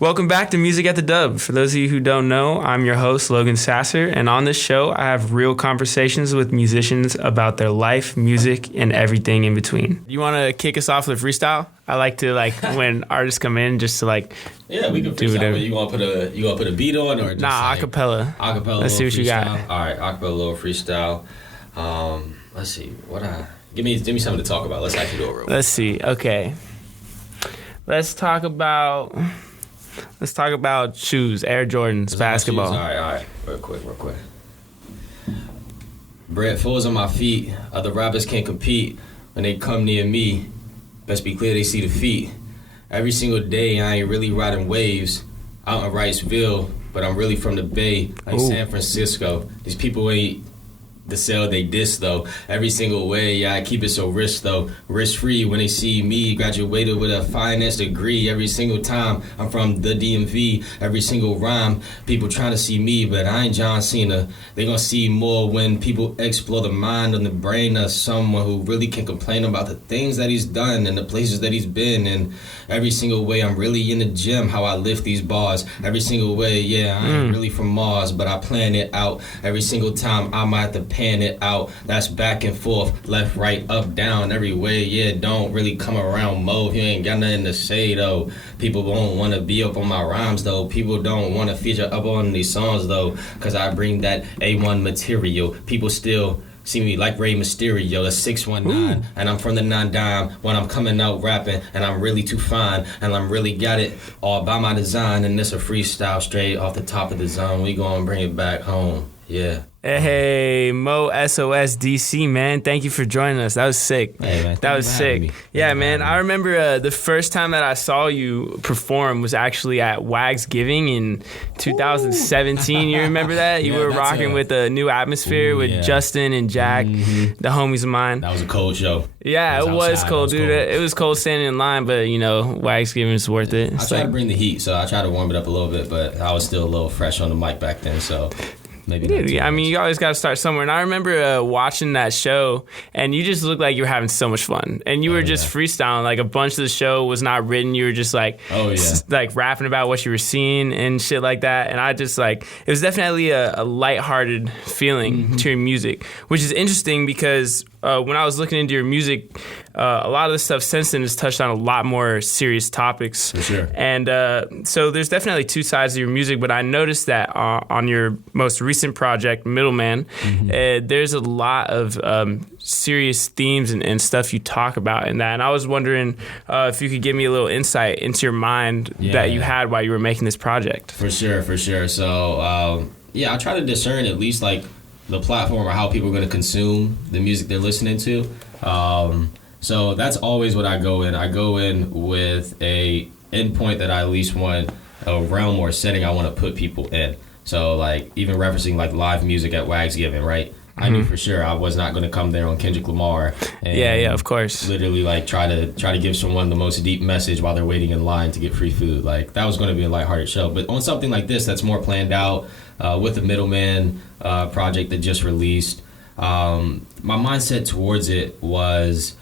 Welcome back to Music at the Dub. For those of you who don't know, I'm your host, Logan Sasser, and on this show, I have real conversations with musicians about their life, music, and everything in between. You want to kick us off with freestyle? I like to, when artists come in, just to, Yeah, we can freestyle. Whatever. You want to put a beat on, or just acapella. Acapella. Let's see what you got. All right, acapella, little freestyle. Let's see. Give me something to talk about. Let's actually do it real quick. Let's see. Okay. Let's talk about shoes, Air Jordans, basketball. All right. Real quick. Bread falls on my feet. Other rappers can't compete. When they come near me, best be clear they see the feet. Every single day, I ain't really riding waves. Out in Wrightsville, but I'm really from the Bay, like San Francisco. These people ain't the sell they diss though. Every single way, yeah, I keep it so risk though. Risk free when they see me, graduated with a finance degree. Every single time I'm from the DMV, every single rhyme, people trying to see me, but I ain't John Cena. They gonna see more when people explore the mind and the brain of someone who really can complain about the things that he's done and the places that he's been. And every single way, I'm really in the gym, how I lift these bars. Every single way, yeah, I ain't really from Mars, but I plan it out. Every single time I might have to pan it out. That's back and forth, left, right, up, down, every way. Yeah, don't really come around, Mo. If you ain't got nothing to say, though. People won't want to be up on my rhymes, though. People don't want to feature up on these songs, though, because I bring that A1 material. People still see me like Rey Mysterio, the 619, and I'm from the 9 dime when I'm coming out rapping, and I'm really too fine, and I'm really got it all by my design, and this a freestyle straight off the top of the zone. We gonna bring it back home, yeah. Hey, MoeSOS DC, man. Thank you for joining us. That was sick. Hey, man. That was sick. Yeah, man. I remember the first time that I saw you perform was actually at Wags Giving in 2017. You remember that? You were rocking with a New Atmosphere with Justin and Jack, the homies of mine. That was a cold show. Yeah, it was cold, dude. It was cold standing in line, but, Wags Giving is worth it. I tried to bring the heat, so I tried to warm it up a little bit, but I was still a little fresh on the mic back then, so... Yeah, I mean, you always got to start somewhere. And I remember watching that show, and you just looked like you were having so much fun. And you were just freestyling. Like, a bunch of the show was not written. You were just, rapping about what you were seeing and shit like that. And I just, it was definitely a lighthearted feeling to your music, which is interesting because when I was looking into your music, a lot of the stuff since then has touched on a lot more serious topics. For sure. And so there's definitely two sides of your music, but I noticed that on your most recent project, Middleman, there's a lot of serious themes and stuff you talk about in that. And I was wondering if you could give me a little insight into your mind that you had while you were making this project. For sure. So, I try to discern at least the platform or how people are going to consume the music they're listening to. So that's always what I go in. I go in with a endpoint that I at least want, a realm or setting I want to put people in. So even referencing live music at Wags Giving, right? I knew for sure I was not going to come there on Kendrick Lamar. And of course. Literally try to give someone the most deep message while they're waiting in line to get free food. That was going to be a lighthearted show. But on something like this that's more planned out, with the Middleman project that just released, my mindset towards it was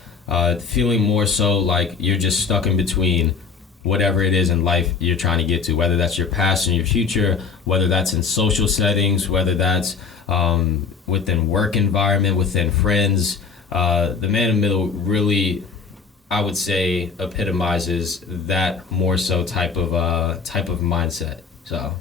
feeling more so like you're just stuck in between whatever it is in life you're trying to get to, whether that's your past and your future, whether that's in social settings, whether that's within work environment, within friends. The man in the middle really, I would say, epitomizes that more so type of mindset. So.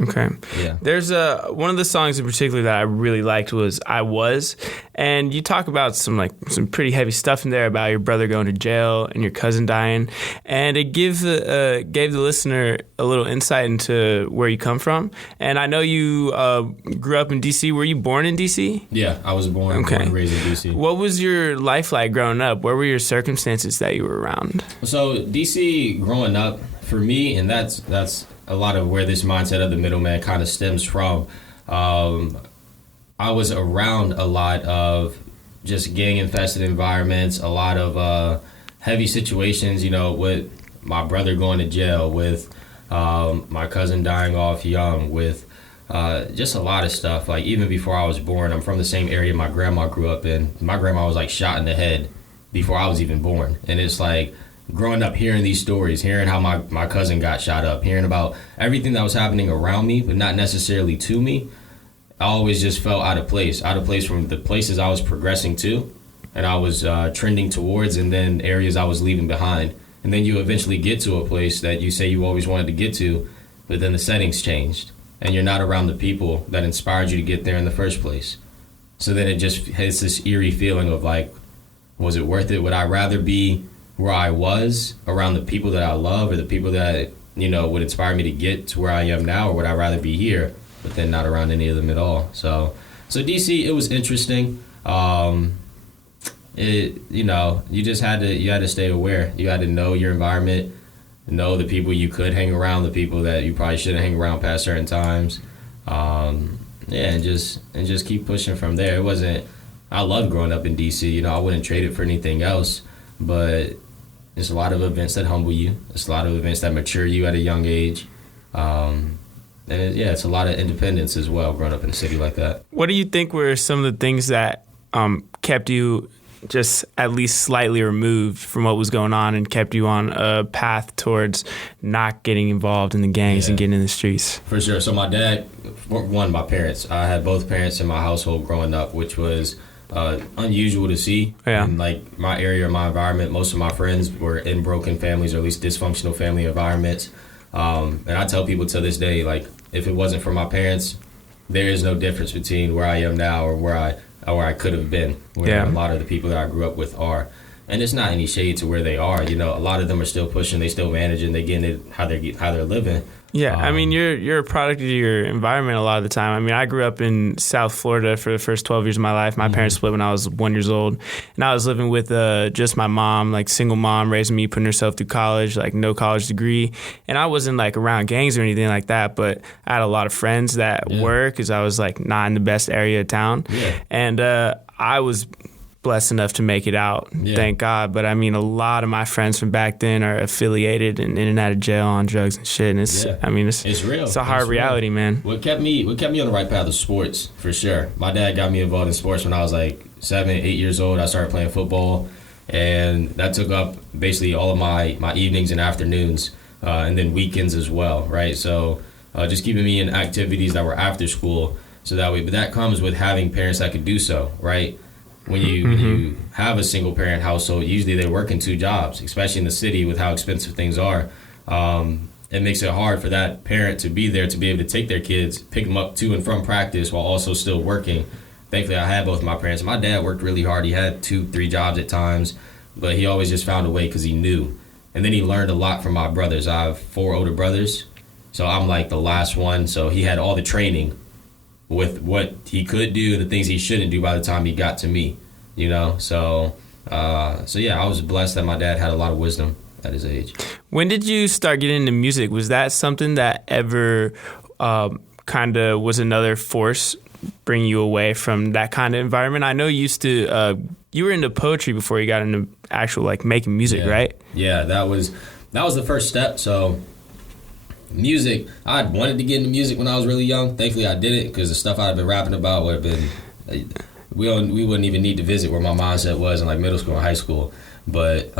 Okay. Yeah. There's one of the songs in particular that I really liked was "I Was," and you talk about some pretty heavy stuff in there about your brother going to jail and your cousin dying, and it gave the listener a little insight into where you come from. And I know you grew up in DC. Were you born in DC? Yeah, I was born and raised in DC. What was your life like growing up? Where were your circumstances that you were around? So DC growing up for me, and that's a lot of where this mindset of the middleman kind of stems from. I was around a lot of just gang-infested environments, a lot of heavy situations, with my brother going to jail, with my cousin dying off young, with just a lot of stuff. Even before I was born, I'm from the same area my grandma grew up in. My grandma was shot in the head before I was even born. And it's growing up hearing these stories, hearing how my cousin got shot up, hearing about everything that was happening around me, but not necessarily to me, I always just felt out of place from the places I was progressing to and I was trending towards, and then areas I was leaving behind. And then you eventually get to a place that you say you always wanted to get to, but then the settings changed and you're not around the people that inspired you to get there in the first place. So then it just has this eerie feeling of like, was it worth it? Would I rather be where I was around the people that I love or the people that, would inspire me to get to where I am now, or would I rather be here, but then not around any of them at all? So DC, it was interesting. You just had to stay aware. You had to know your environment, know the people you could hang around, the people that you probably shouldn't hang around past certain times. And just keep pushing from there. It wasn't, I loved growing up in DC, I wouldn't trade it for anything else, but there's a lot of events that humble you. There's a lot of events that mature you at a young age. It's a lot of independence as well, growing up in a city like that. What do you think were some of the things that kept you just at least slightly removed from what was going on and kept you on a path towards not getting involved in the gangs and getting in the streets? For sure. So my dad, my parents, I had both parents in my household growing up, which was unusual to see. Yeah. In like my area, my environment, most of my friends were in broken families or at least dysfunctional family environments. And I tell people to this day, like, if it wasn't for my parents, there is no difference between where I am now or where I could have been, where a lot of the people that I grew up with are. And it's not any shade to where they are. A lot of them are still pushing, they still managing, they getting it how they're living. Yeah, I mean, you're a product of your environment a lot of the time. I mean, I grew up in South Florida for the first 12 years of my life. My parents split when I was 1 year old, and I was living with just my mom, like single mom, raising me, putting herself through college, like no college degree. And I wasn't like around gangs or anything like that, but I had a lot of friends that were, because I was like not in the best area of town. Yeah. And I was blessed enough to make it out, thank God. But I mean, a lot of my friends from back then are affiliated and in and out of jail on drugs and shit. And it's real. It's a hard reality, man. What kept me on the right path of sports, for sure. My dad got me involved in sports when I was like 7, 8 years old. I started playing football, and that took up basically all of my evenings and afternoons, and then weekends as well, right? So just keeping me in activities that were after school, so that way. But that comes with having parents that could do so, right? When you have a single parent household, usually they work in 2 jobs, especially in the city with how expensive things are. It makes it hard for that parent to be there to be able to take their kids, pick them up to and from practice while also still working. Thankfully, I had both my parents. My dad worked really hard. He had 2, 3 jobs at times, but he always just found a way because he knew. And then he learned a lot from my brothers. I have 4 older brothers, so I'm like the last one. So he had all the training with what he could do and the things he shouldn't do by the time he got to me, So I was blessed that my dad had a lot of wisdom at his age. When did you start getting into music? Was that something that ever kind of was another force bringing you away from that kind of environment? I know you used to, you were into poetry before you got into actual like making music, right? Yeah, that was the first step. So music, I wanted to get into music when I was really young. Thankfully, I didn't, because the stuff I'd been rapping about would have been, we wouldn't even need to visit where my mindset was in like middle school and high school. But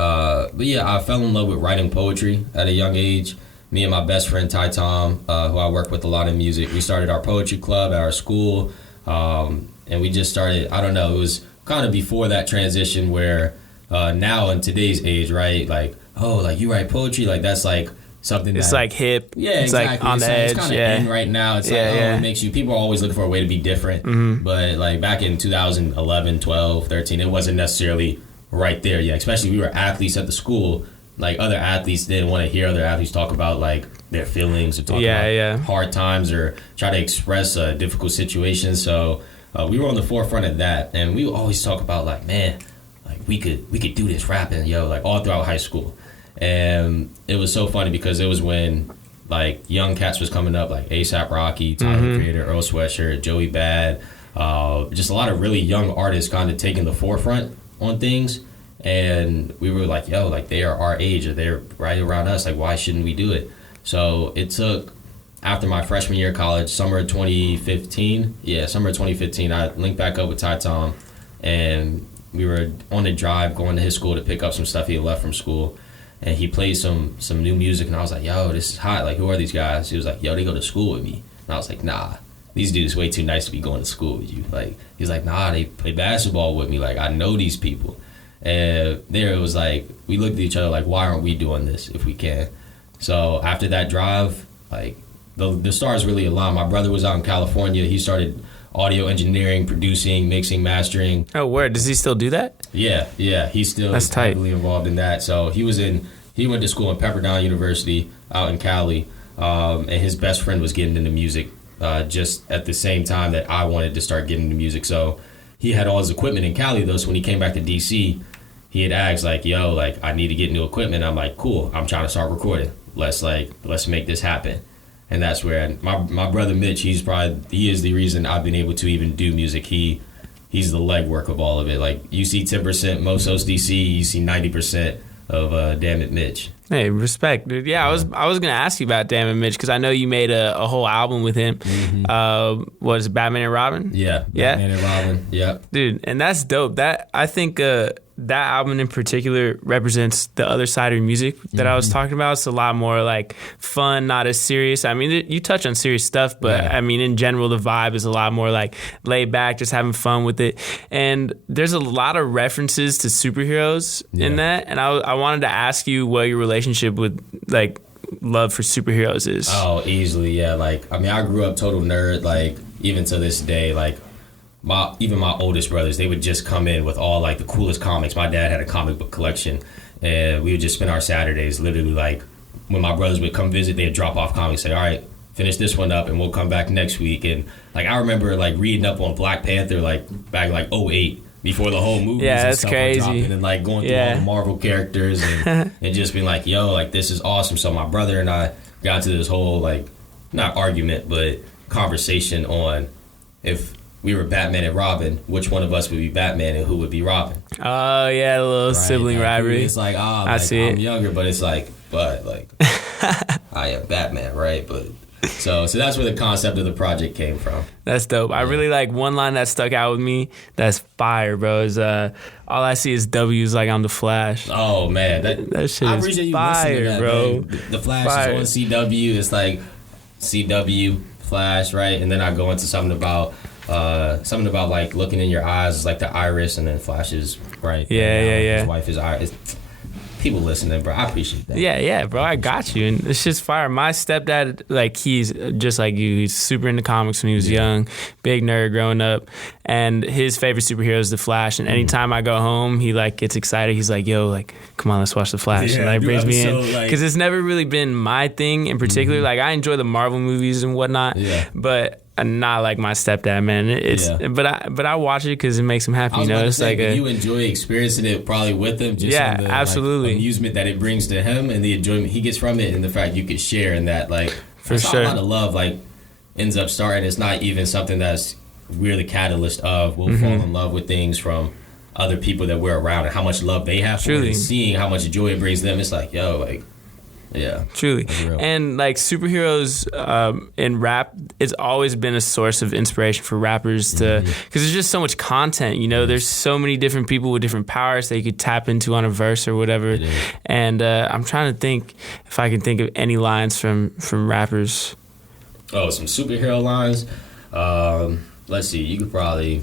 yeah, I fell in love with writing poetry at a young age. Me and my best friend Ty Tom, who I work with a lot in music, we started our poetry club at our school, and we just started. I don't know, it was kind of before that transition where now in today's age, right? Like, oh, like you write poetry, like that's like something it's like hip. Yeah, it's exactly. like on the edge. It's kind of in right now. It's it makes you, people are always looking for a way to be different. Mm-hmm. But like back in 2011, 12, 13, it wasn't necessarily right there yet. Especially we were athletes at the school. Like other athletes didn't want to hear other athletes talk about like their feelings or talk about hard times or try to express difficult situations. So we were on the forefront of that, and we would always talk about like, man, like we could do this rapping, like all throughout high school. And it was so funny because it was when like young cats was coming up, like A$AP Rocky, Tyler the Creator, Earl Sweatshirt, Joey Bad, just a lot of really young artists kind of taking the forefront on things. And we were like, like they are our age, or they're right around us, like why shouldn't we do it? So it took, after my freshman year of college, summer 2015, I linked back up with Ty Tom, and we were on a drive going to his school to pick up some stuff he had left from school. and he played some new music, and I was like, yo, this is hot. Like, who are these guys? He was like, yo, they go to school with me. And I was like, nah, these dudes way too nice to be going to school with you. Like, he's like, nah, they play basketball with me. Like, I know these people. And there it was like, we looked at each other like, why aren't we doing this if we can? So after that drive, like, the stars really aligned. My brother was out in California. He started audio engineering, producing, mixing, mastering. Oh, where? Does he still do that? Yeah. He's still heavily involved in that. So he went to school in Pepperdine University out in Cali, and his best friend was getting into music just at the same time that I wanted to start getting into music. So he had all his equipment in Cali, though. So when he came back to DC, he had asked, like, yo, like, I need to get new equipment. I'm like, cool, I'm trying to start recording. Let's make this happen. And that's where my brother Mitch, he is the reason I've been able to even do music. He's the legwork of all of it. Like, you see 10% MoeSOS DC, you see 90% of Damn It Mitch. Hey, respect, dude. Yeah, I was gonna ask you about Damn It Mitch because I know you made a whole album with him. Mm-hmm. What is it, Batman and Robin? Yeah, Batman and Robin. Yeah, dude, and that's dope. That I think that album in particular represents the other side of your music that I was talking about. It's a lot more like fun, not as serious. I mean, you touch on serious stuff, but I mean, in general, the vibe is a lot more like laid back, just having fun with it. And there's a lot of references to superheroes in that. And I wanted to ask you what your relationship with like love for superheroes is. Oh, easily, yeah. Like, I mean, I grew up total nerd. Like, even to this day, like, even my oldest brothers, they would just come in with all like the coolest comics. My dad had a comic book collection, and we would just spend our Saturdays literally like when my brothers would come visit, they'd drop off comics, say, all right, finish this one up and we'll come back next week. And like, I remember like reading up on Black Panther like back like 2008 before the whole movie and stuff were dropping, and like going through all the Marvel characters and just being like, yo, like, this is awesome. So my brother and I got into this whole like, not argument, but conversation on if we were Batman and Robin, which one of us would be Batman and who would be Robin? Oh, yeah, a little sibling rivalry. It's like, I'm younger, but it's like, I am Batman, right? But so that's where the concept of the project came from. That's dope. I really like one line that stuck out with me. That's fire, bro. Is all I see is W's like I'm the Flash. Oh man, that shit is fire, bro. The Flash is on CW. It's like CW Flash, right? And then I go into something about like looking in your eyes is like the iris, and then Flashes, right? Yeah. His wife is iris. People listening, bro. I appreciate that. Yeah, bro. I got you. And it's just fire. My stepdad, like, he's just like you. He's super into comics when he was young. Big nerd growing up. And his favorite superhero is The Flash. And anytime I go home, he, like, gets excited. He's like, yo, like, come on, let's watch The Flash. And, like, brings me in. Because it's never really been my thing in particular. Like, I enjoy the Marvel movies and whatnot. Yeah. But not like my stepdad, man. But I watch it because it makes him happy. You know, it's like you enjoy experiencing it probably with him. Just on the, absolutely. Like, amusement that it brings to him and the enjoyment he gets from it, and the fact you could share in that. Like, for sure, a lot of love like ends up starting. It's not even something that's we're the catalyst of. We'll fall in love with things from other people that we're around and how much love they have for it, and seeing how much joy it brings them. It's like, yo, like. Yeah, truly. And like superheroes in rap, it's always been a source of inspiration for rappers to, because there's just so much content, you know, there's so many different people with different powers that you could tap into on a verse or whatever. And I'm trying to think if I can think of any lines from rappers. Oh, some superhero lines. Let's see, you could probably...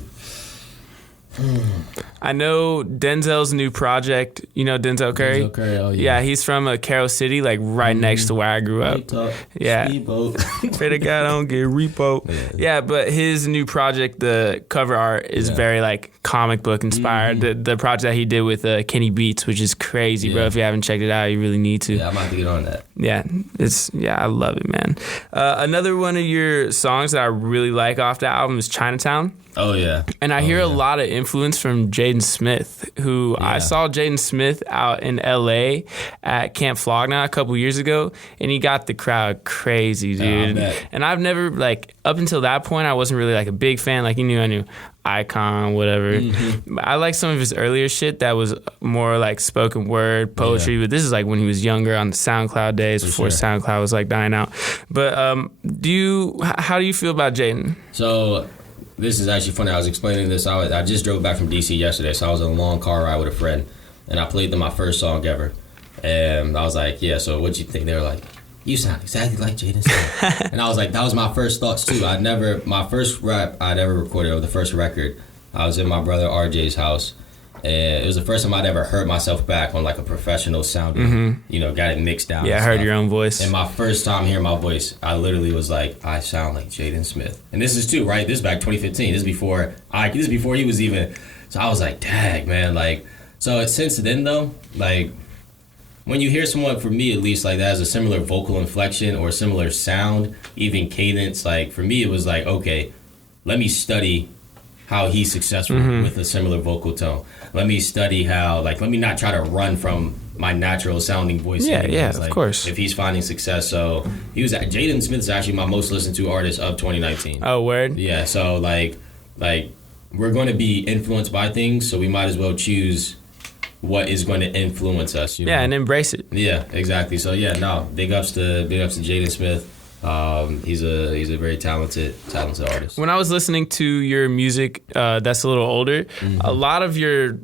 I know Denzel's new project. You know Denzel Curry? Denzel Curry, oh yeah. Yeah, he's from Carroll City, like right next to where I grew up. Yeah. Pray to God I don't get repo. Yeah, but his new project, the cover art is very like comic book inspired. The project that he did with Kenny Beats, which is crazy, bro. If you haven't checked it out, you really need to. Yeah, I might have to get on that. Yeah, I love it, man. Another one of your songs that I really like off the album is Chinatown. Oh, yeah. And I hear a lot of influence from Jaden Smith, who I saw Jaden Smith out in L.A. at Camp Flogna a couple years ago, and he got the crowd crazy, dude. And I've never, like, up until that point, I wasn't really, like, a big fan. Like, I knew Icon, whatever. I like some of his earlier shit that was more, like, spoken word, poetry, but this is, like, when he was younger on the SoundCloud days, before SoundCloud was, like, dying out. But how do you feel about Jaden? So... This is actually funny. I was explaining this. I just drove back from DC yesterday, so I was on a long car ride with a friend, and I played them my first song ever. And I was like, yeah, so what'd you think? They were like, you sound exactly like Jaden Smith. And I was like, that was my first thoughts too. My first rap I'd ever recorded, or the first record, I was in my brother RJ's house. And it was the first time I'd ever heard myself back on like a professional sounding, got it mixed down. Yeah, I heard your own voice. And my first time hearing my voice, I literally was like, I sound like Jaden Smith. And this is too, right? This is back 2015. This is before he was even. So I was like, dang, man. Like, so since then though, like, when you hear someone, for me at least, like that has a similar vocal inflection or similar sound, even cadence, like for me it was like, okay, let me study how he's successful with a similar vocal tone. Let me study how, like, let me not try to run from my natural sounding voice. Yeah, anyways. of course. If he's finding success, so Jaden Smith is actually my most listened to artist of 2019. Oh, word? Yeah, so like we're going to be influenced by things, so we might as well choose what is going to influence us. Yeah, and embrace it. Yeah, exactly. So yeah, no, big ups to Jaden Smith. He's a very talented artist. When I was listening to your music that's a little older, a lot of your,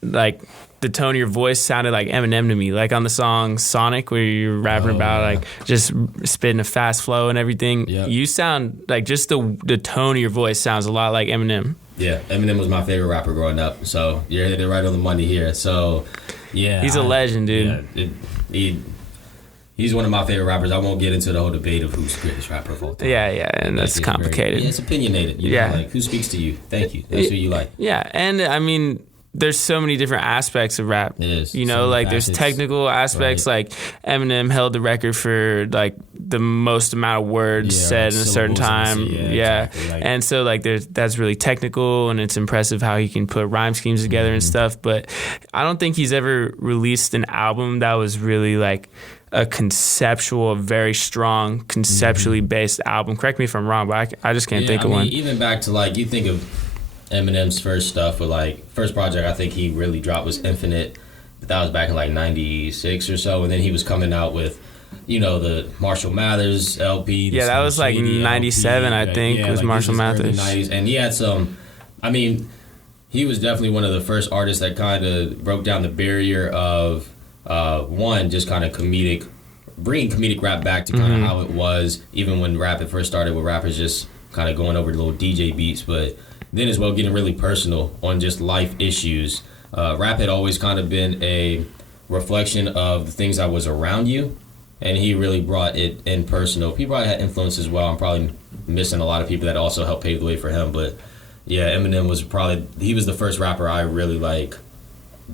like, the tone of your voice sounded like Eminem to me. Like on the song Sonic, where you're rapping about like just spitting a fast flow and everything. Yep. You sound like just the tone of your voice sounds a lot like Eminem. Yeah, Eminem was my favorite rapper growing up. So you're hitting it right on the money here. So yeah, he's a legend, dude. Yeah, he's one of my favorite rappers. I won't get into the whole debate of who's the greatest rapper of all time. Yeah, and that's complicated. It's opinionated. You know, like, who speaks to you? Thank you. That's who you like. Yeah, and I mean, there's so many different aspects of rap. It is. You know, like there's technical aspects, right. Like Eminem held the record for like the most amount of words said in a certain time. Exactly. Like, and so like that's really technical, and it's impressive how he can put rhyme schemes together and stuff. But I don't think he's ever released an album that was really like a very strong, conceptually based album. Correct me if I'm wrong, but I just can't think of one. Even back to like, you think of Eminem's first stuff, or like first project I think he really dropped was Infinite, but that was back in like 96 or so, and then he was coming out with, you know, the Marshall Mathers LP. Yeah, that was like 97 LP, I think, was like Marshall Mathers. 90s, and he had some, I mean, he was definitely one of the first artists that kind of broke down the barrier of one, just kind of bringing comedic rap back to kind of how it was, even when rap had first started, with rappers just kind of going over the little DJ beats, but then as well getting really personal on just life issues. Rap had always kind of been a reflection of the things that was around you, and he really brought it in personal. People probably had influence as well. I'm probably missing a lot of people that also helped pave the way for him, but yeah, Eminem was he was the first rapper I really like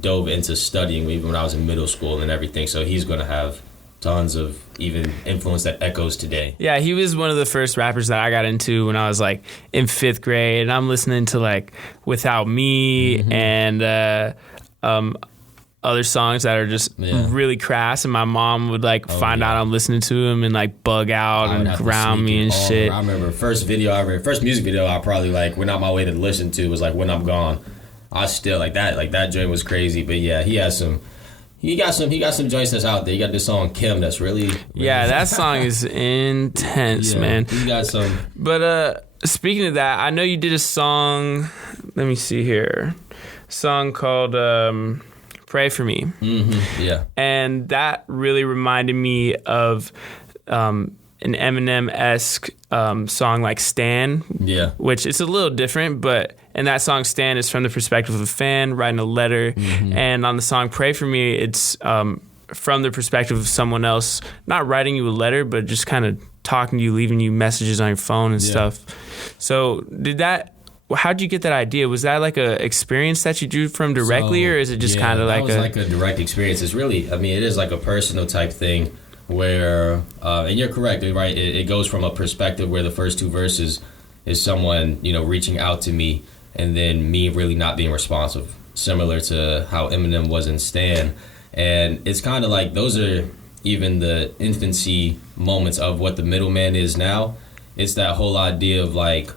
dove into studying, even when I was in middle school and everything, so he's going to have tons of even influence that echoes today. Yeah, he was one of the first rappers that I got into when I was like in 5th grade, and I'm listening to like Without Me and other songs that are just really crass, and my mom would like find out I'm listening to him and like bug out and ground me and shit. I remember first music video I probably like went out my way to listen to was like When I'm Gone. I still like that joint was crazy, but yeah, he got some joints that's out there. You got this song Kim that's really that song is intense, man. You got some. But speaking of that, I know you did a song. Let me see here, a song called "Pray for Me." Yeah, and that really reminded me of an Eminem-esque song like "Stan." Yeah, which it's a little different, but. And that song, Stan, is from the perspective of a fan writing a letter. And on the song Pray For Me, it's from the perspective of someone else, not writing you a letter, but just kind of talking to you, leaving you messages on your phone and stuff. So how'd you get that idea? Was that like a experience that you drew from directly, or is it just kind of like like a direct experience? It's really, I mean, it is like a personal type thing where, and you're correct, right? It goes from a perspective where the first 2 verses is someone, you know, reaching out to me, and then me really not being responsive, similar to how Eminem was in Stan. And it's kind of like those are even the infancy moments of what the middleman is now. It's that whole idea of like,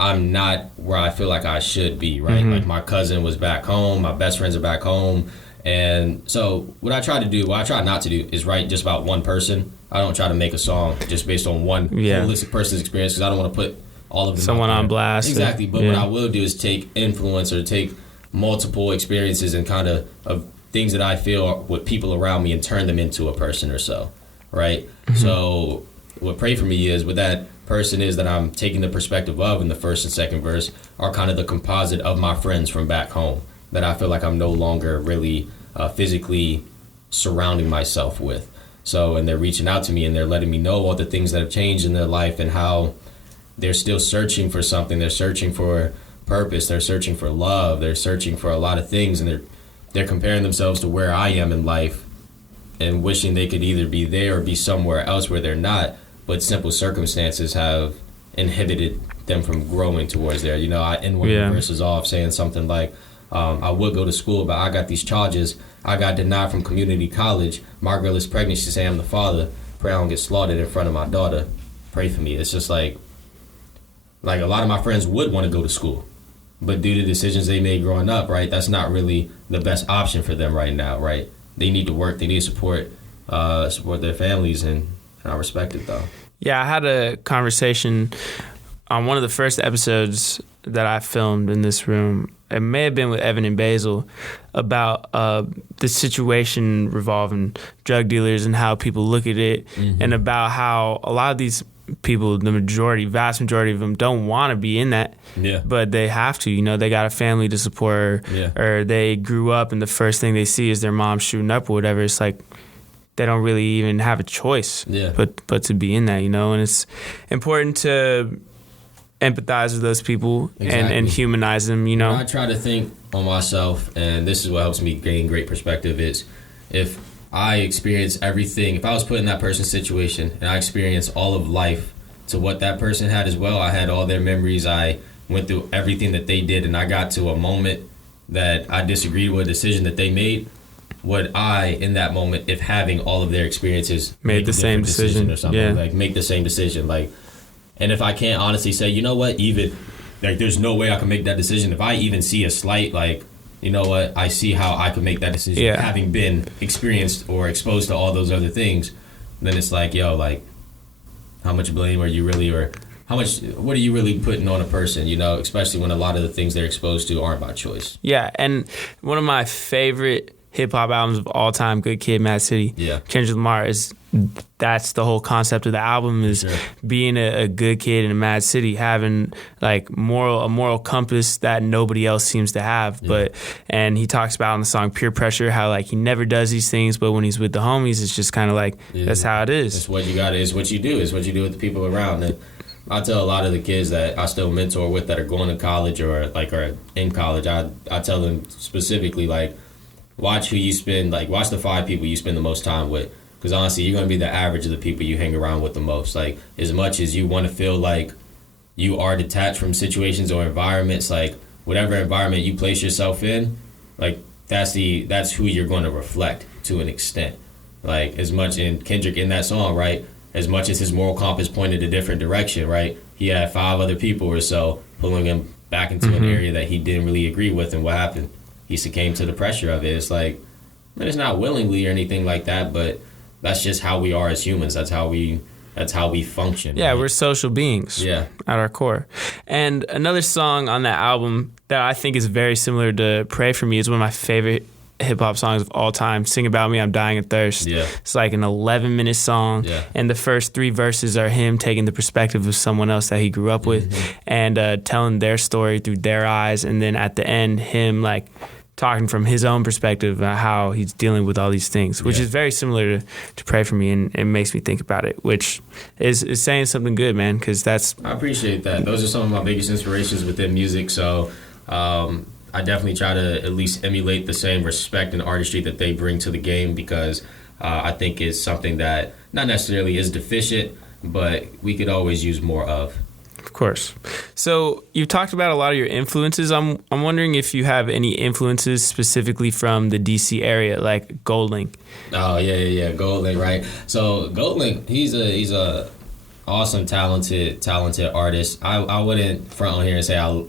I'm not where I feel like I should be, right? Like my cousin was back home, my best friends are back home. And so what I try not to do is write just about one person. I don't try to make a song just based on one holistic person's experience, because I don't want to put all of them someone on blast. Exactly. But what I will do is take influence or take multiple experiences and kind of things that I feel with people around me and turn them into a person or so, right? So what Pray For Me is, what that person is that I'm taking the perspective of in the first and second verse are kind of the composite of my friends from back home that I feel like I'm no longer really physically surrounding myself with. So, and they're reaching out to me and they're letting me know all the things that have changed in their life and how they're still searching for something. They're searching for purpose. They're searching for love. They're searching for a lot of things, and they're comparing themselves to where I am in life and wishing they could either be there or be somewhere else where they're not. But simple circumstances have inhibited them from growing towards there. You know, I end one of the verses off saying something like, I would go to school, but I got these charges. I got denied from community college. My girl is pregnant. She say I'm the father. Pray I don't get slaughtered in front of my daughter. Pray for me. It's just like a lot of my friends would want to go to school, but due to decisions they made growing up, right, that's not really the best option for them right now, right? They need to work. They need to support their families, and I respect it, though. Yeah, I had a conversation on one of the first episodes that I filmed in this room. It may have been with Evan and Basil about the situation revolving drug dealers and how people look at it, and about how a lot of these people, the vast majority of them, don't want to be in that, but they have to. You know, they got a family to support, or they grew up and the first thing they see is their mom shooting up or whatever. It's like they don't really even have a choice but to be in that, you know. And it's important to empathize with those people and humanize them, you know. I try to think on myself, and this is what helps me gain great perspective, is if I experience everything, if I was put in that person's situation and I experienced all of life to what that person had as well, I had all their memories, I went through everything that they did, and I got to a moment that I disagreed with a decision that they made, would I, in that moment, if having all of their experiences, made the same decision or something, like make the same decision, like. And if I can't honestly say, you know what, even, like, there's no way I can make that decision. If I even see a slight, like, you know what, I see how I could make that decision, having been experienced or exposed to all those other things, then it's like, yo, like, how much blame are you really, or what are you really putting on a person, you know, especially when a lot of the things they're exposed to aren't by choice. Yeah, and one of my favorite hip-hop albums of all time, Good Kid, Mad City, Kendrick Lamar, that's the whole concept of the album, is being a good kid in a mad city, having like a moral compass that nobody else seems to have. And he talks about in the song Peer Pressure how like he never does these things, but when he's with the homies, it's just kind of like that's how it is. It's what you got. It's what you do. It's what you do with the people around. And I tell a lot of the kids that I still mentor with that are going to college or are in college, I tell them specifically, like, watch who you spend, like, watch the 5 people you spend the most time with. Because honestly, you're going to be the average of the people you hang around with the most. Like, as much as you want to feel like you are detached from situations or environments, like, whatever environment you place yourself in, like, that's who you're going to reflect to an extent. Like, as much in Kendrick in that song, right, as much as his moral compass pointed a different direction, right, he had 5 other people or so pulling him back into an area that he didn't really agree with, and what happened? He succumbed to the pressure of it. It's like, man, it's not willingly or anything like that, but that's just how we are as humans. That's how we function. Yeah, right? We're social beings at our core. And another song on that album that I think is very similar to Pray For Me is one of my favorite hip-hop songs of all time, Sing About Me, I'm Dying of Thirst. It's like an 11-minute song, and the first 3 verses are him taking the perspective of someone else that he grew up with and telling their story through their eyes, and then at the end, him like talking from his own perspective about how he's dealing with all these things, which is very similar to Pray For Me, and it makes me think about it, which is saying something good, man, because that's... I appreciate that. Those are some of my biggest inspirations within music, so I definitely try to at least emulate the same respect and artistry that they bring to the game, because I think it's something that not necessarily is deficient, but we could always use more of. Of course. So you've talked about a lot of your influences. I'm wondering if you have any influences specifically from the DC area, like GoldLink. Oh yeah, GoldLink, right? So GoldLink, he's a awesome, talented artist. I wouldn't front on here and say I'll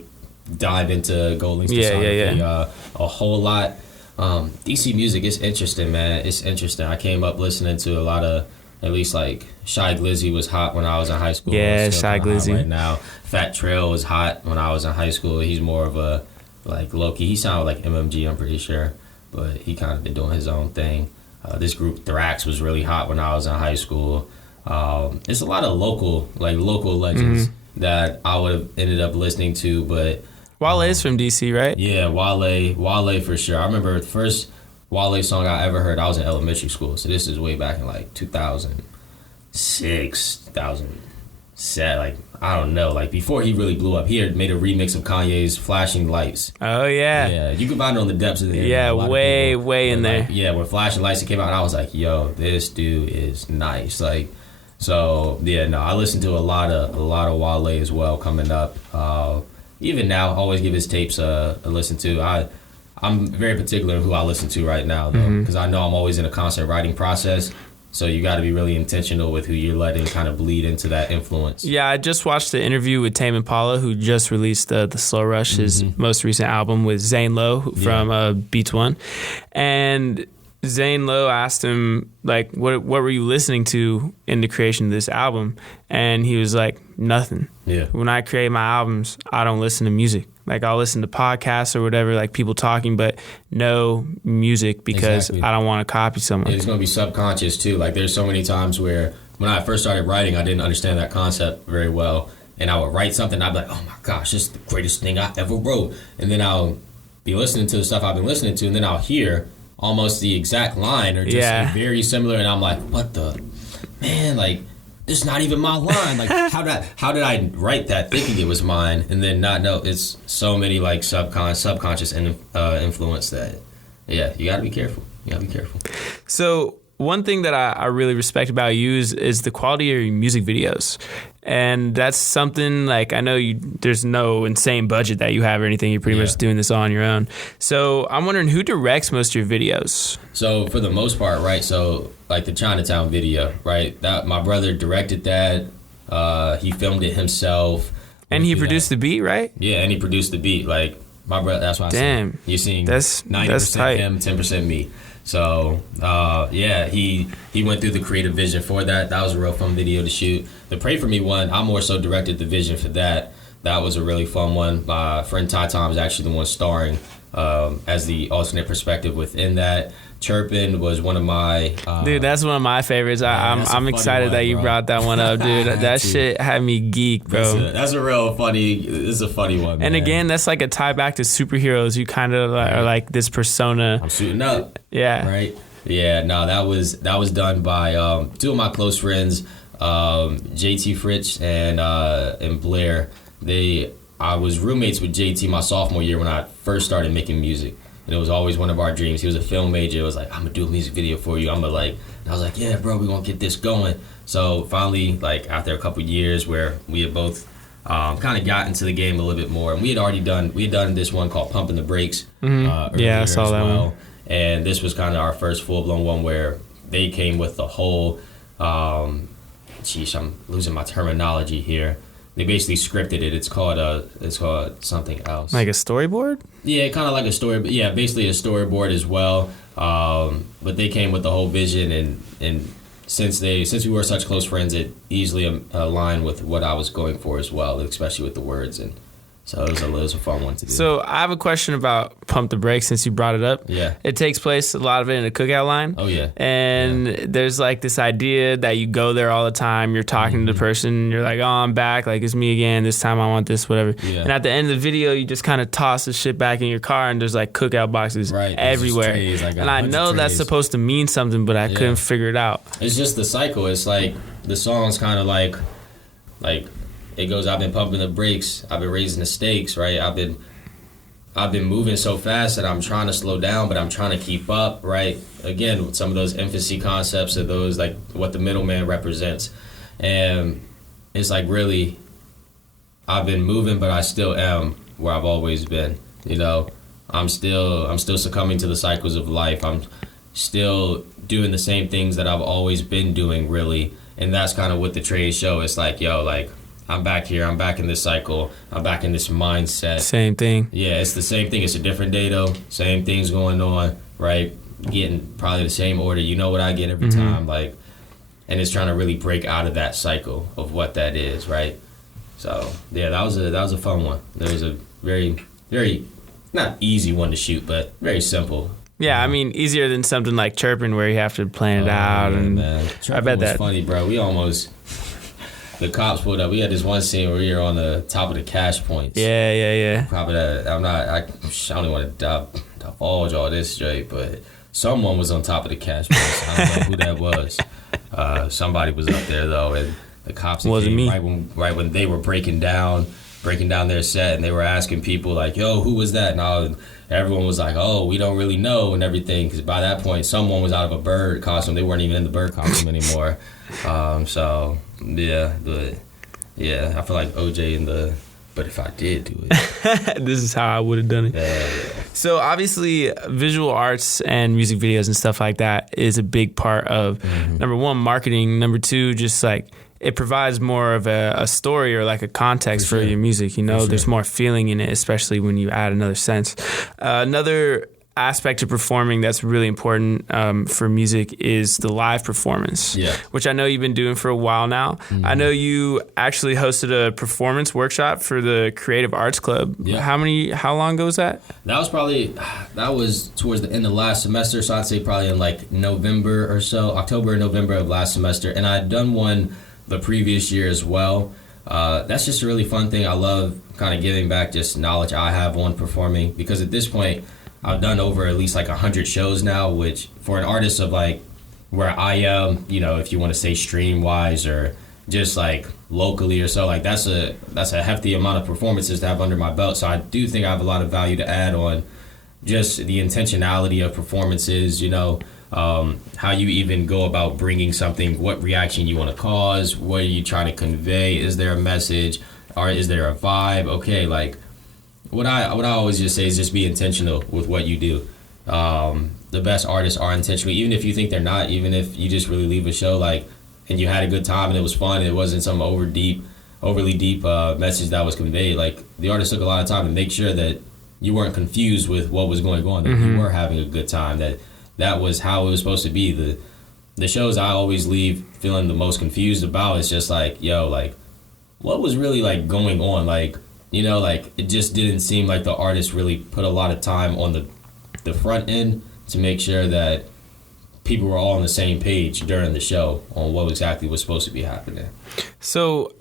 dive into GoldLink's discography a whole lot. DC music is interesting, man. It's interesting. I came up listening to a lot of, at least like Shy Glizzy was hot when I was in high school. Yeah, Shy Glizzy. Right now, Fat Trail was hot when I was in high school. He's more of a like low-key. He sounded like MMG, I'm pretty sure. but he kind of been doing his own thing. This group Thrax was really hot when I was in high school. It's a lot of local legends that I would have ended up listening to, but Wale's from DC, right? Yeah, Wale for sure. I remember the first Wale song I ever heard, I was in elementary school, so this is way back in like 2006, 2007, like, I don't know, like before he really blew up. He had made a remix of Kanye's Flashing Lights. Oh, yeah. Yeah, you can find it on the depths of the internet. Yeah, way in there. Like, yeah, when Flashing Lights came out, I was like, yo, this dude is nice. Like, so, yeah, no, I listened to a lot of Wale as well coming up. Even now, I always give his tapes a listen to. I'm very particular in who I listen to right now, though, because I know I'm always in a constant writing process. So you got to be really intentional with who you're letting kind of bleed into that influence. Yeah, I just watched the interview with Tame Impala, who just released the Slow Rush, his most recent album, with Zane Lowe from Beats One. And Zane Lowe asked him, like, what were you listening to in the creation of this album? And he was like, nothing. Yeah. When I create my albums, I don't listen to music. Like, I'll listen to podcasts or whatever, like people talking, but no music because I don't want to copy someone. It's going to be subconscious, too. Like, there's so many times where when I first started writing, I didn't understand that concept very well. And I would write something, I'd be like, oh, my gosh, this is the greatest thing I ever wrote. And then I'll be listening to the stuff I've been listening to, and then I'll hear almost the exact line or just very similar. And I'm like, what the? Man, like, this is not even my line. Like, how did I write that thinking it was mine and then not know? It's so many like subconscious influence that, yeah, you got to be careful. So one thing that I really respect about you is the quality of your music videos. And that's something, like, I know there's no insane budget that you have or anything. You're pretty much doing this all on your own. So I'm wondering, who directs most of your videos? So for the most part, right, so like the Chinatown video, right, that my brother directed that. He filmed it himself. And he produced the beat, right? Yeah, and he produced the beat. Like, my brother, that's why I said you're seeing that's 90% him, 10% me. So, he went through the creative vision for that. That was a real fun video to shoot. The Pray For Me one, I more so directed the vision for that. That was a really fun one. My friend Ty Tom is actually the one starring as the alternate perspective within that. Chirpin' was one of my... dude, that's one of my favorites. I'm excited that you brought that one up, dude. That shit had me geek, bro. That's a real funny... It's a funny one, man. And again, that's like a tie back to superheroes. You kind of are like this persona. I'm suiting up. Yeah. Right? Yeah, no, that was done by two of my close friends, JT Fritz and Blair. I was roommates with JT my sophomore year when I first started making music. And it was always one of our dreams. He was a film major. It was like, I'm going to do a music video for you. And I was like, yeah, bro, we're going to get this going. So finally, like, after a couple years where we had both kind of got into the game a little bit more. And we had done this one called Pumping the Brakes. Yeah, I saw that one. And this was kind of our first full-blown one where they came with the whole, I'm losing my terminology here. They basically scripted it. It's called something else. Like a storyboard? Yeah, kind of like a story. Yeah, basically a storyboard as well. But they came with the whole vision, and since we were such close friends, it easily aligned with what I was going for as well, especially with the words. And so it was a fun one to do. So I have a question about Pump the Brakes since you brought it up. Yeah. It takes place, a lot of it, in a cookout line. Oh, yeah. And there's like this idea that you go there all the time. You're talking to the person. You're like, oh, I'm back. Like, it's me again. This time I want this, whatever. Yeah. And at the end of the video, you just kind of toss the shit back in your car and there's like cookout boxes everywhere. And I know that's supposed to mean something, but I couldn't figure it out. It's just the cycle. It's like the song's kind of like it goes, I've been pumping the brakes, I've been raising the stakes, right? I've been moving so fast that I'm trying to slow down, but I'm trying to keep up, right? Again, with some of those empathy concepts of those, like what the middleman represents. And it's like, really, I've been moving, but I still am where I've always been. You know, I'm still succumbing to the cycles of life. I'm still doing the same things that I've always been doing, really. And that's kind of what the trades show. It's like, yo, like, I'm back here. I'm back in this cycle. I'm back in this mindset. Same thing. Yeah, it's the same thing. It's a different day, though. Same things going on, right? Getting probably the same order. You know what I get every time. Like, and it's trying to really break out of that cycle of what that is, right? So, yeah, that was a fun one. There was a very, very, not easy one to shoot, but very simple. Yeah, I mean, easier than something like chirping where you have to plan it out. Yeah, and man. I bet was that funny, bro. We almost the cops pulled up. We had this one scene where we were on the top of the cash points. Yeah. Probably that. I don't even want to divulge all this straight, but someone was on top of the cash points. I don't know who that was. Somebody was up there though, and the cops wasn't me. Right when they were breaking down their set, and they were asking people like, "Yo, who was that?" And everyone was like, "Oh, we don't really know," and everything, because by that point, someone was out of a bird costume. They weren't even in the bird costume anymore. So yeah, I feel like OJ in the. But if I did do it, this is how I would have done it. Yeah. So obviously, visual arts and music videos and stuff like that is a big part of number one, marketing. Number two, just like it provides more of a story or like a context for your music. You know, there's more feeling in it, especially when you add another sense. Another aspect of performing that's really important for music is the live performance, which I know you've been doing for a while now. I know you actually hosted a performance workshop for the Creative Arts Club. How long ago was that? That was towards the end of last semester, so I'd say probably in like November or so, October or November of last semester, and I had done one the previous year as well. That's just a really fun thing. I love kind of giving back just knowledge I have on performing, because at this point I've done over at least like 100 shows now, which for an artist of like where I am, you know, if you want to say stream wise or just like locally or so, like that's a hefty amount of performances to have under my belt. So I do think I have a lot of value to add on just the intentionality of performances, you know, how you even go about bringing something, what reaction you want to cause, what are you trying to convey, is there a message or is there a vibe? Okay, like what I always just say is just be intentional with what you do. The best artists are intentional, even if you think they're not, even if you just really leave a show like and you had a good time and it was fun and it wasn't some overly deep message that was conveyed. Like the artist took a lot of time to make sure that you weren't confused with what was going on, that you were having a good time, that was how it was supposed to be. The shows I always leave feeling the most confused about is just like, yo, like what was really like going on, like, you know, like it just didn't seem like the artist really put a lot of time on the front end to make sure that people were all on the same page during the show on what exactly was supposed to be happening. So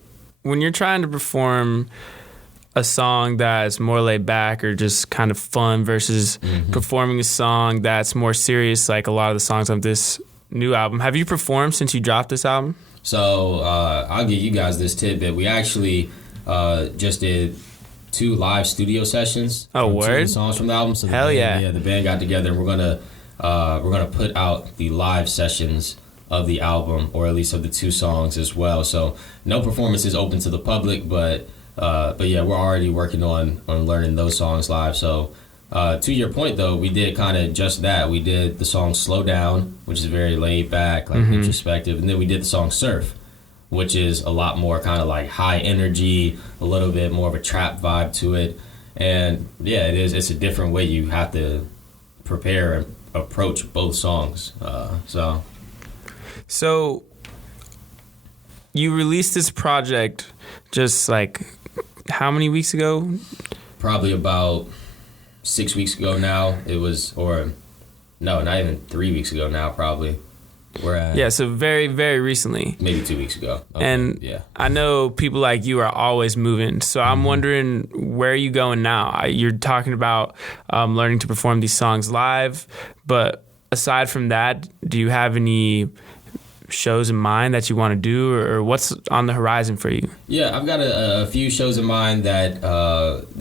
when you're trying to perform a song that's more laid back or just kind of fun versus performing a song that's more serious, like a lot of the songs on this new album, have you performed since you dropped this album? So I'll give you guys this tidbit. We actually just did 2 live studio sessions. Oh, word! 2 songs from the album. So Hell yeah! Yeah, the band got together and we're gonna put out the live sessions of the album, or at least of the 2 songs as well. So no performances open to the public, but yeah, we're already working on learning those songs live. So to your point though, we did kind of just that. We did the song "Slow Down," which is very laid back, like introspective, and then we did the song "Surf," which is a lot more kind of like high energy, a little bit more of a trap vibe to it. And yeah, it's a different way you have to prepare and approach both songs. So you released this project just like how many weeks ago? Probably about 6 weeks ago now. It was, or no, not even 3 weeks ago now, probably. Yeah, so very, very recently. Maybe 2 weeks ago. Okay. And yeah, I know people like you are always moving. So I'm wondering, where are you going now? You're talking about learning to perform these songs live. But aside from that, do you have any shows in mind that you want to do, or what's on the horizon for you? Yeah, I've got a few shows in mind that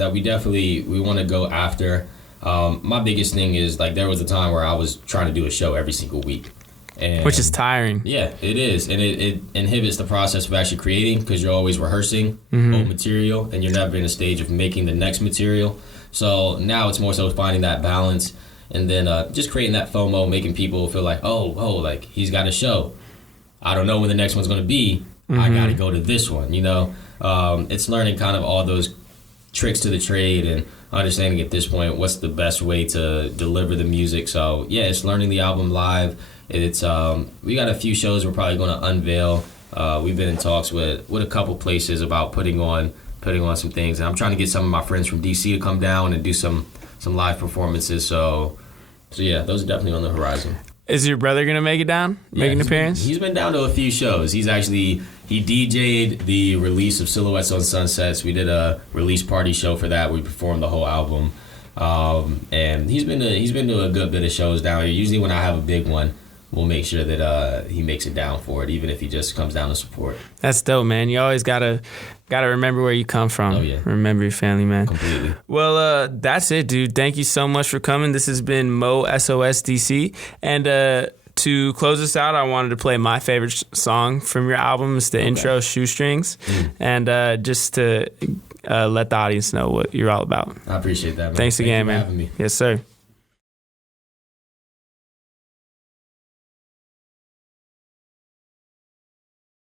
we want to go after. My biggest thing is, like, there was a time where I was trying to do a show every single week. Which is tiring. Yeah, it is. And it inhibits the process of actually creating, because you're always rehearsing old material and you're never in a stage of making the next material. So now it's more so finding that balance and then just creating that FOMO, making people feel like, oh, like he's got a show. I don't know when the next one's going to be. I got to go to this one, you know. It's learning kind of all those tricks to the trade and understanding at this point what's the best way to deliver the music. So yeah, it's learning the album live. It's we got a few shows we're probably going to unveil. We've been in talks with a couple places about putting on some things, and I'm trying to get some of my friends from DC to come down and do some live performances. So So yeah, those are definitely on the horizon. Is your brother gonna make it down? Make an appearance? He's been down to a few shows. He DJ'd the release of Silhouettes on Sunsets. We did a release party show for that. We performed the whole album, and he's been to a good bit of shows down here. Usually when I have a big one, we'll make sure that he makes it down for it, even if he just comes down to support. That's dope, man. You always gotta remember where you come from. Oh, yeah. Remember your family, man. Completely. Well, that's it, dude. Thank you so much for coming. This has been MoeSOS DC. And to close us out, I wanted to play my favorite song from your album. It's the intro, Shoestrings. And just to let the audience know what you're all about. I appreciate that, man. Thanks again, Thank you man. for having me. Yes, sir.